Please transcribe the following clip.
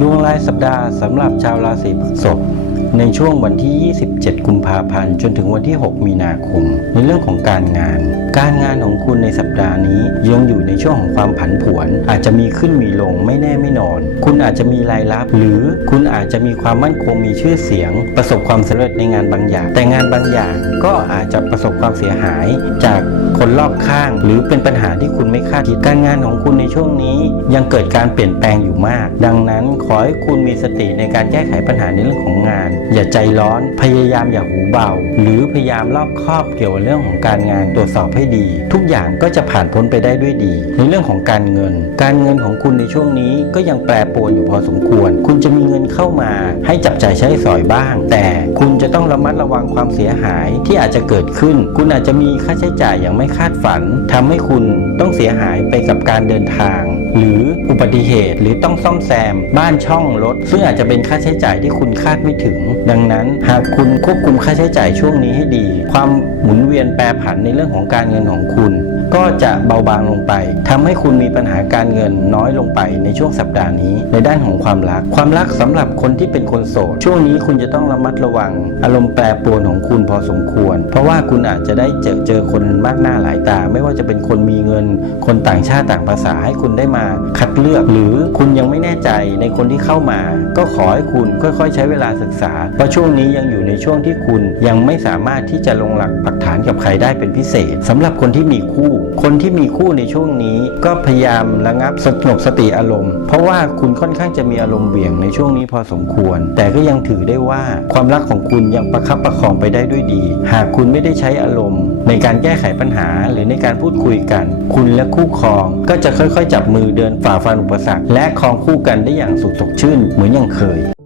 ดวงรายสัปดาห์สำหรับชาวราศีพฤษภ ในช่วงวันที่ 27 กุมภาพันธ์ จนถึงวันที่ 6 มีนาคม ในเรื่องของการงาน การงานของคุณในสัปดาห์นี้ยังอยู่ในช่วงของความผันผวน อาจจะมีขึ้นมีลงไม่แน่ไม่นอน คุณอาจจะมีรายรับ หรือคุณอาจจะมีความมั่นคงมีชื่อเสียง ประสบความสำเร็จในงานบางอย่าง แต่งานบางอย่างก็อาจจะประสบความเสียหาย จากคนรอบข้าง หรือเป็นปัญหาที่คุณไม่คาดคิดการงานของคุณในช่วงนี้ ยังเกิดการเปลี่ยนแปลงอยู่มาก ดังนั้นขอให้คุณมีสติในการแก้ไขปัญหาในเรื่องของงานอย่าใจร้อน พยายามอย่าหูเบา หรือพยายามรอบคอบเกี่ยวกับเรื่องของการงานตรวจสอบให้ดี ทุกอย่างก็จะผ่านพ้นไปได้ด้วยดี ในเรื่องของการเงิน การเงินของคุณในช่วงนี้ก็ยังแปรปรวนอยู่พอสมควร คุณจะมีเงินเข้ามาให้จับจ่ายใช้สอยบ้าง แต่คุณจะต้องระมัดระวังความเสียหายที่อาจจะเกิดขึ้น คุณอาจจะมีค่าใช้จ่ายอย่างไม่คาดฝันทำให้คุณต้องเสียหายไปกับการเดินทาง หรืออุบัติเหตุ หรือต้องซ่อมแซม บ้านช่องรถ ซึ่งอาจจะเป็นค่าใช้จ่ายที่คุณคาดไม่ถึง ดังนั้น หากคุณควบคุมค่าใช้จ่ายช่วงนี้ให้ดี ความหมุนเวียนแปรผันในเรื่องของการเงินของคุณ ก็จะเบาบางลงไปทำให้คุณมีปัญหาการเงินน้อยลงไปในช่วงสัปดาห์นี้ ในด้านของความรัก ความรักสำหรับคนที่เป็นคนโสด ช่วงนี้คุณจะต้องระมัดระวัง อารมณ์แปรปรวนของคุณพอสมควร เพราะว่าคุณอาจจะได้เจอเจอคนมากหน้าหลายตา ไม่ว่าจะเป็นคนมีเงิน คนต่างชาติต่างภาษาให้คุณได้มา คัดเลือกหรือคุณยังไม่แน่ใจในคนที่เข้ามา ก็ขอให้คุณค่อยๆ ใช้เวลาศึกษาเพราะช่วงนี้ยังอยู่ในช่วงที่คุณยังไม่สามารถที่จะลงหลักปักฐานกับใครได้เป็นพิเศษสำหรับคนที่มีคู่คนที่มีคู่ในช่วงนี้ก็พยายามระงับสงบสติอารมณ์ เพราะว่าคุณค่อนข้างจะมีอารมณ์เหวี่ยงในช่วงนี้พอสมควร แต่ก็ยังถือได้ว่าความรักของคุณยังประคับประคองไปได้ด้วยดี หากคุณไม่ได้ใช้อารมณ์ ในการแก้ไขปัญหาหรือในการพูดคุยกัน คุณและคู่ครองก็จะค่อยๆ จับมือเดินฝ่าฟันอุปสรรค และครองคู่กันได้อย่างสุขสดชื่นเหมือนอย่างเคย